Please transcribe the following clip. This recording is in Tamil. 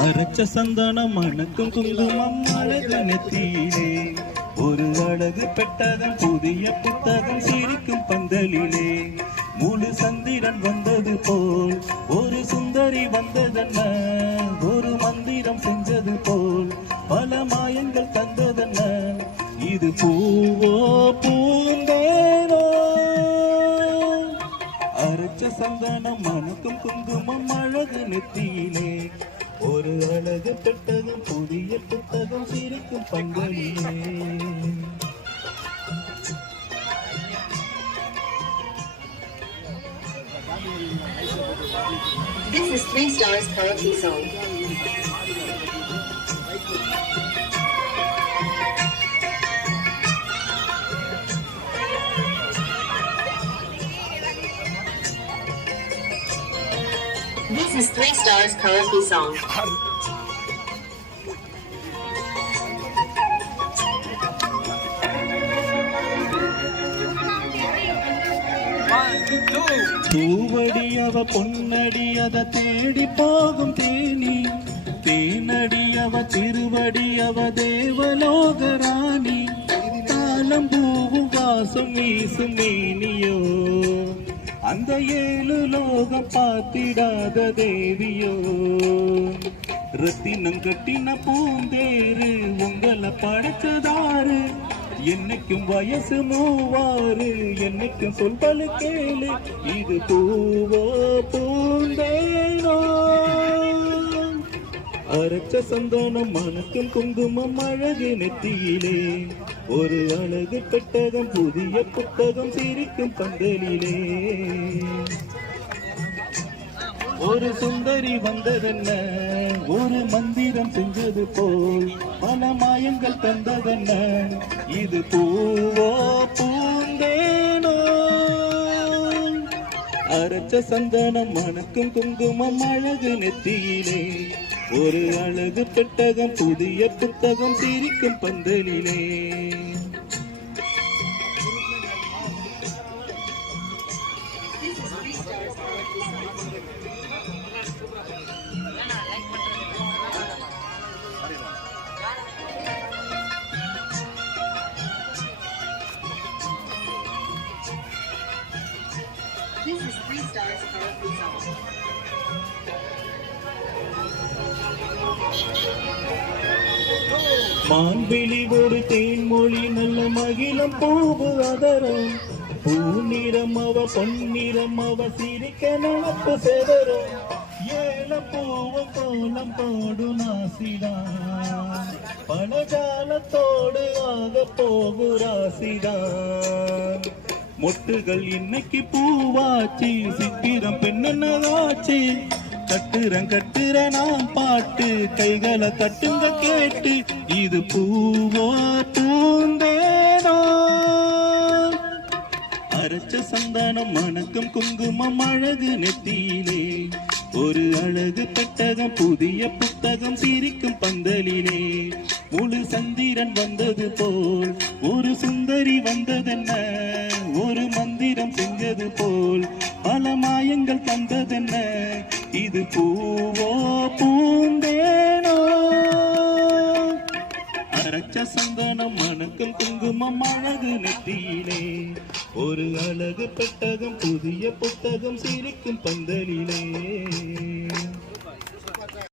அரைச்ச சந்தனம் மணக்கும் குங்குமம் அழகு நெத்தியிலே ஒரு அழகு பெட்டகம் புதிய புத்தகம் சிரிக்கும் பந்தலிலே முழு சந்திரன் வந்தது போல் ஒரு சுந்தரி வந்ததென்ன ஒரு மந்திரம் செஞ்சது போல் பல மாயங்கள் தந்ததென்ன இது பூவோ பூந்தேனோ அரைச்ச சந்தனம் மணக்கும் குங்குமம் அழகு நெத்தியிலே ஒரு அழகு பெட்டகம் புதிய புத்தகம் சிரிக்கும் பங்களிலே This is 3 stars karaoke song. This is 3 stars karaoke song. பூவடியவ பொன்னடியத தேடி போகும் தேனி தேனடியவ திருவடியவ தேவலோக ராணி தாளம் பூவும் வாசம் வீசும் மேனியோ அந்த 7 லோகம் பார்த்திடாத தேவியோ ரத்தினம் கட்டின பூந்தேரு உங்களை படைச்சதாரு என்னைக்கும் வயசு 36 என்னைக்கும் சொல்பலு கேளு இது பூவோ பூந்தேனோ அரைச்ச சந்தனம் மணக்கும் குங்குமம் அழகு நெத்தியிலே ஒரு அழகு பெட்டகம் புதிய புத்தகம் சிரிக்கும் பந்தலிலே ஒரு சுந்தரி வந்ததென்ன ஒரு மந்திரம் செஞ்சது போல் பல மாயங்கள் தந்ததென்ன இது பூவோ பூந்தேனோ அரைச்ச சந்தனம் மணக்கும் குங்குமம் அழகு நெத்தியிலே ஒரு அழகு பெட்டகம் புதிய புத்தகம் சிரிக்கும் பந்தலிலே This is 3 stars karaoke song. மான்விழி ஒரு தேன்மொழி நல்ல மகிழம் பூவு அதரம் பூநிறம் அவ பொன்னிறம் அவ சிரிக்க நினப்பு செதறும் ஏல பூவும் கோலம் போடு நாசிடா பலஜாலத்தோடு ஆக போகு ராசிடா மொட்டுகள் இன்னைக்கு பூவாச்சி சித்திரம் பெண்ணாச்சி கட்டுற நான் பாட்டு கைகளை தட்டுங்க கேட்டு இது பூவோ பூந்தேனோ அரைச்ச சந்தனம் மணக்கும் குங்குமம் அழகு நெத்தியிலே ஒரு அழகு பெட்டகம் புதிய புத்தகம் சிரிக்கும் பந்தலிலே முழு சந்திரன் வந்தது போல் ஒரு சுந்தரி வந்ததென்ன ஒரு மந்திரம் செஞ்சது போல் பல மாயங்கள் தந்ததென்ன இது பூவோ பூந்தேனோ அரைச்ச சந்தனம் மணக்கும் குங்குமம் அழகு நெத்தியிலே ஒரு அழகு பெட்டகம் புதிய புத்தகம் சிரிக்கும் பந்தலிலே